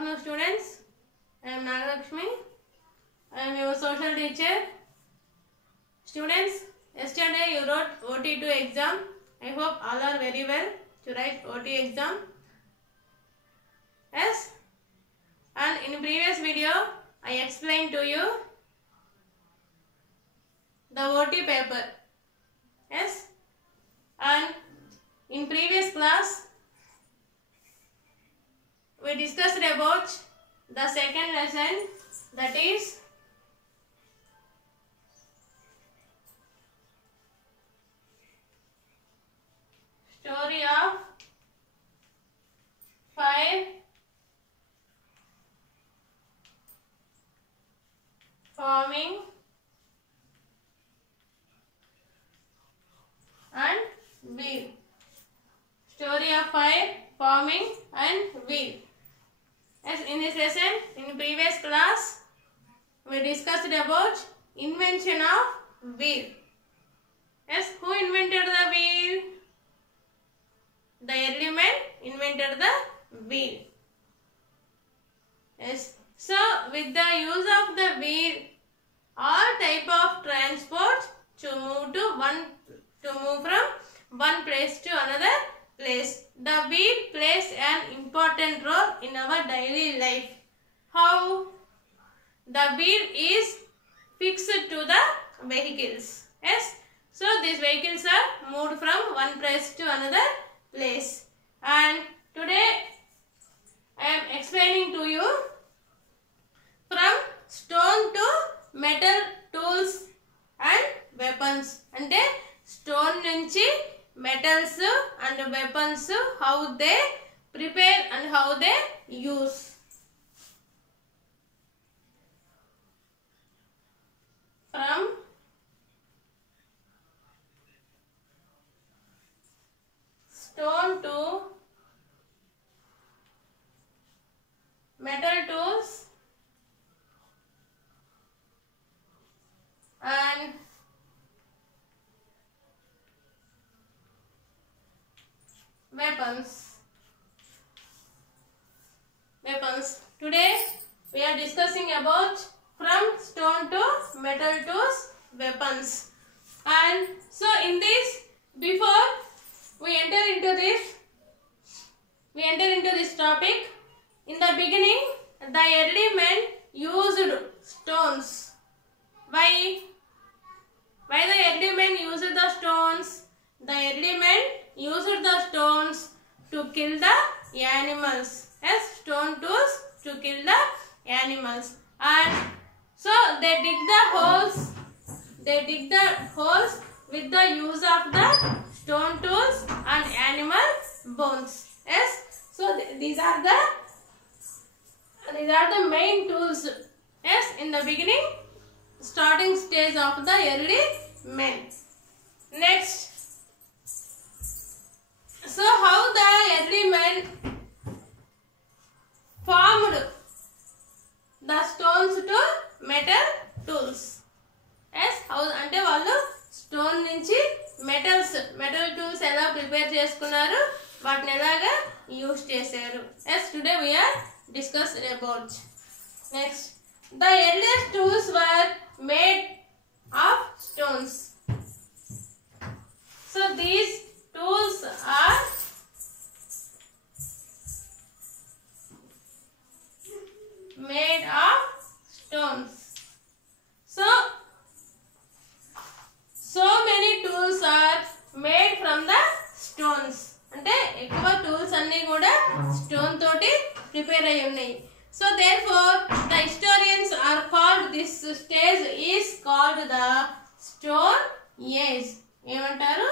afternoon, students. I am Nagalakshmi. I am your social teacher. Students, yesterday you wrote OT2 exam. I hope all are very well to write OT exam. Yes. And in previous video, I explained to you the OT paper. Yes. And in previous class, we discussed about the second lesson, that is story of fire, farming and wheel. Story of fire, farming and wheel. As in this lesson, in previous class, we discussed about invention of wheel. Yes, who invented the wheel? The early men invented the wheel. Yes, so with the use of the wheel, all type of transport to move from one place to another place. The wheel plays an important role in our daily life. How? The wheel is fixed to the vehicles. Yes. So these vehicles are moved from one place to another place. And today I am explaining to you from stone to metal tools and weapons. And stone nunchi metals and weapons, how they prepare and how they use. From stone to metal tools and weapons. Today we are discussing about from stone to metal tools, weapons. And so in this, before we enter into this topic, in the beginning the early men used stones. Why the early men used the stones? The early men used the stones to kill the animals. Yes, stone tools to kill the animals. And so they dig the holes with the use of the stone tools and animal bones. Yes, so these are the main tools. Yes, in the beginning, starting stage of the early men. Next, so how the early men formed the stones to metal tools. Yes, how ante vallu stone nunchi metal tools ela prepare cheskunnaru, vatni elaga use chesaru. Yes, today we are discussing about. Next, the earliest tools were made of stones. So these tools are made of stones. So many tools are made from the stones. అంటే ఎక్కువ tools అన్ని కూడా stone తోటి prepare అయి ఉన్నాయి. So therefore the historians are called, this stage is called the stone age. ఏమంటారు?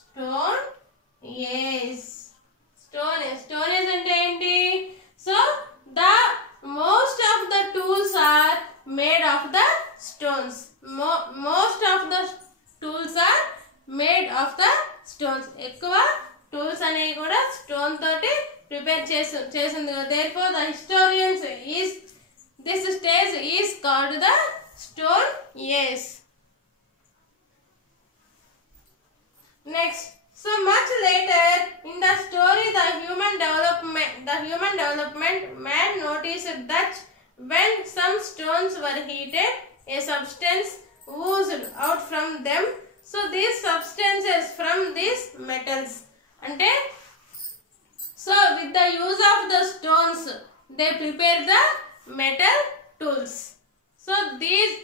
Stone age. Stone age అంటే ఏంటి? So the most of the tools are made of the stones. Most of the tools are made of the stones. ఎక్కువ tools అనేవి కూడా stone తోటి prepare చేసింది. Therefore the historians is, this stage is called the stone age. Next, So much later in the story, the human development man noticed that when some stones were heated, a substance oozed out from them. So these substances from these metals, ante so with the use of the stones they prepare the metal tools. So these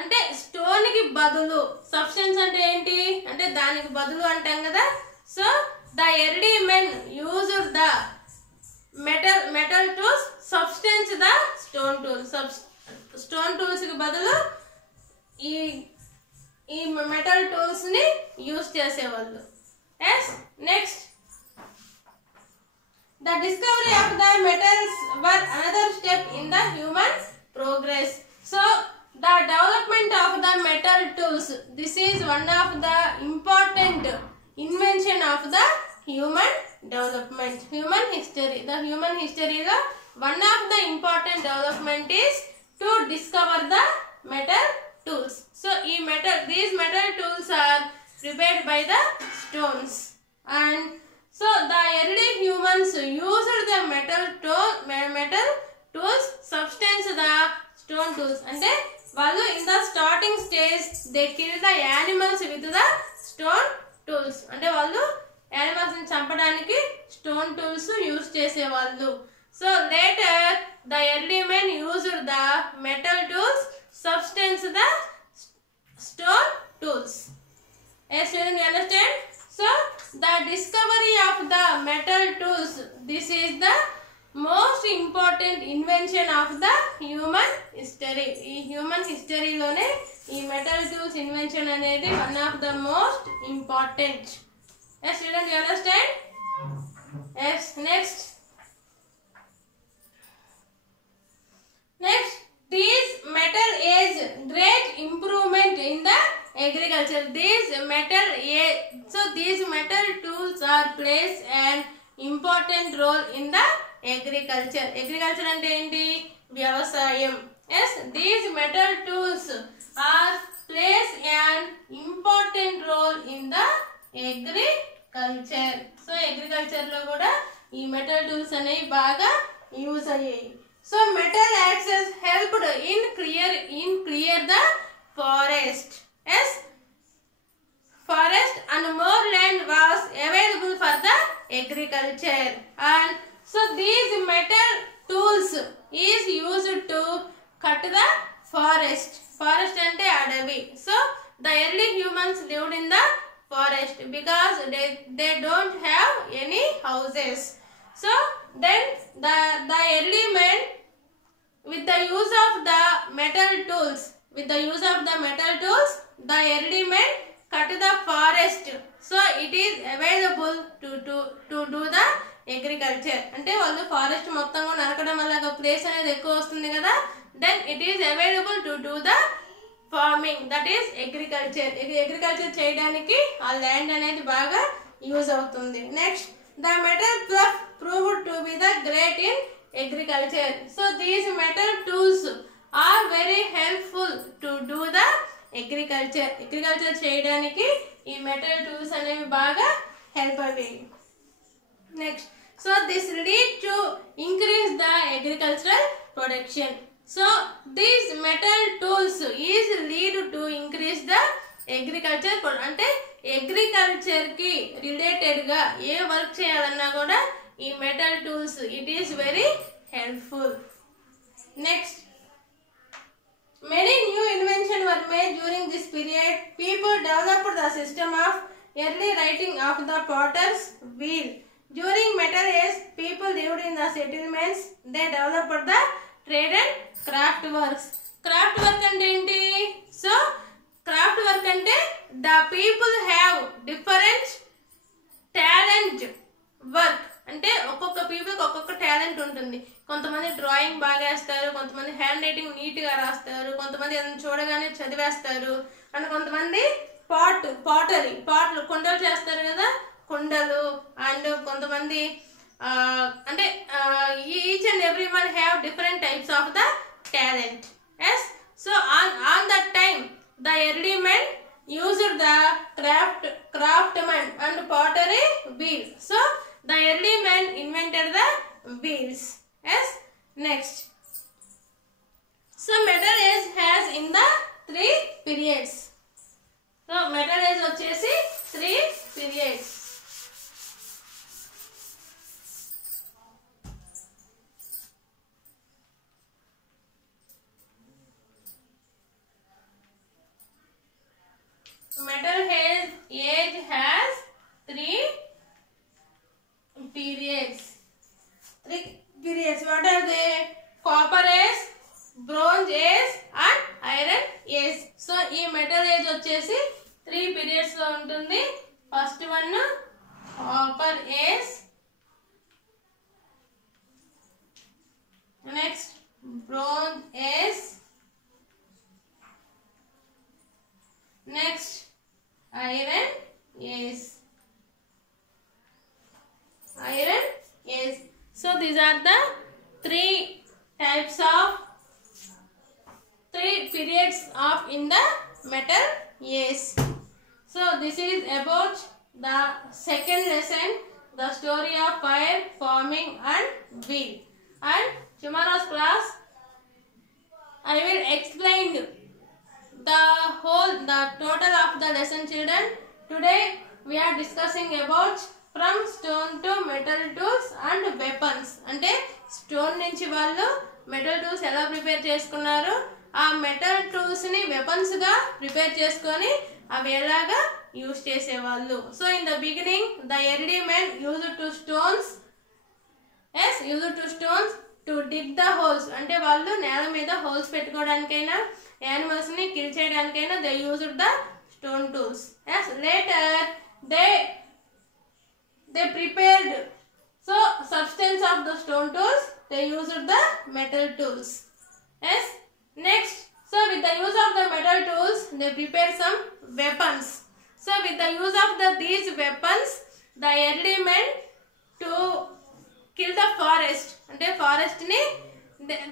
అంటే stone కి బదులు substance అంటే ఏంటి అంటే దానికి బదులు అంటాం కదా. So the early men used the metal tools substance the stone tools. Stone tools కి బదులు ఈ మెటల్ టూల్స్ ని యూజ్ చేసేవాళ్ళు. Next the discovery of the metals were another step in the human progress. So the development of the metal tools, this is one of the important invention of the human development, human history. The human history is one of the important development is to discover the metal tools. So these metal tools are prepared by the stones, and so the early humans used the metal tools substance the stone tools. అంటే వాళ్ళు in the starting stage they kill the animals with the stone tools. అంటే వాళ్ళు animals ని చంపడానికి stone tools use చేసేవాళ్ళు. So later the early men used the metal tools substance the stone tools. Yes, students, you understand? So the discovery of the metal tools, this is the most important invention of the human history. ఈ human history లోనే ఈ metal tools invention అనేది one of the most important. Yes, students, you understand? Yes, next these metal age great improvement in the agriculture. These metal tools are plays an important role in the agriculture. Agriculture అంటే ఏంటి వ్యవసాయం. Yes, these metal tools are plays an important role in the agriculture. So agriculture లో కూడా ఈ metal tools అనేవి బాగా use అయ్యాయి. So metal axes helped in clear the forest. Yes, forest and more land was available for the agriculture, and so these metal tools is used to cut the forest. Forest ante adavi. So the early humans lived in the forest because they don't have any houses. So then the early men with the use of the metal tools, the early men cut the forest. So it is available to do the agriculture. అంటే వాళ్ళు forest మొత్తంగా నరకడం వల్ల place అనేది ఎక్కువ వస్తుంది కదా. Then it is available to do the farming, that is agriculture. Agriculture చేయడానికి ఆ ల్యాండ్ అనేది బాగా యూజ్ అవుతుంది. Next the metal plough proved to be the great in agriculture. So these metal tools are very helpful to do the agriculture చేయడానికి ఈ metal tools అనేవి బాగా help అయ్యాయి. Next so this lead to increase the agricultural production. So these metal tools is lead to increase the agriculture అంటే agriculture కి related గా ఏ work చేయాలన్నా కూడా ఈ metal tools it is very helpful. Next, many new inventions were made during this period. People developed the system of early writing of the potter's wheel. During metal age, people lived in the settlements. They developed the trade and craft works. Craft work అంటే ఏంటి? So craft work అంటే the people have different talent work. అంటే ఒక్కొక్క పీపుల్కి ఒక్కొక్క talent ఉంటుంది. కొంతమంది drawing బాగా వేస్తారు, కొంతమంది హ్యాండ్ రైటింగ్ నీట్గా రాస్తారు, కొంతమంది ఏదైనా చూడగానే చదివేస్తారు, అండ్ కొంతమంది పాటలు కుండలు చేస్తారు కదా, కుండలు, అండ్ కొంతమంది అంటే each and every one have different types of the talent. Yes, so on that time the early men used the craftsmen and potter wheels. Yes. Next. So metal age has in the 3 periods. So metal age వచ్చేసి 3 periods. Metal age has 3 periods. 3 periods. What are they? Copper age, bronze age and iron age. So ఈ metal age వచ్చేసి 3 periods లో ఉంటుంది. First one copper age, next bronze age, next iron age. Iron age. So these are the 3 types of 3 periods of in the metal age. So this is about the second lesson, the story of fire, forming and wheel. And tomorrow's class I will explain the total of the lesson, children. Today we are discussing about from stone to metal tools and weapons. అంటే stone నుంచి వాళ్ళు metal tools ఎలా prepare చేసుకున్నారు, ఆ metal tools ని weapons గా prepare చేసుకొని అవి ఎలాగా యూజ్ చేసేవాళ్ళు. So in the beginning the early men used to stones to dig the holes. అంటే వాళ్ళు నేల మీద హోల్స్ పెట్టుకోవడానికైనా యానిమల్స్ ని కిల్ చేయడానికైనా they used the stone tools. Later they prepared so substance of the stone tools, they used the metal tools. Yes. Next, so with the use of the metal tools they prepared some weapons. So with the use of these weapons the early men to kill the forest, ante forest ni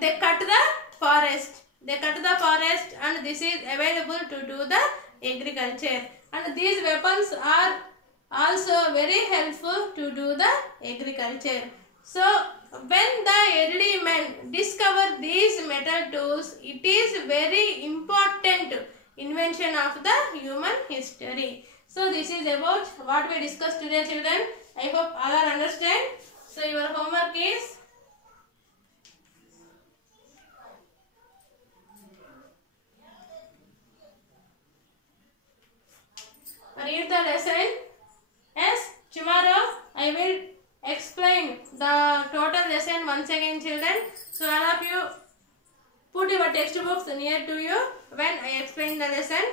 they cut the forest, and this is available to do the agriculture, and these weapons are also very helpful to do the agriculture. So when the early men discover these metal tools, it is very important invention of the human history. So this is about what we discussed today, children. I hope all are understand. So your homework is read the lesson. Yes, tomorrow I will explain the total lesson once again, children. So all of you put your textbooks near to you when I explain the lesson.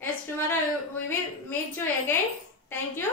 Yes, tomorrow we will meet you again. Thank you.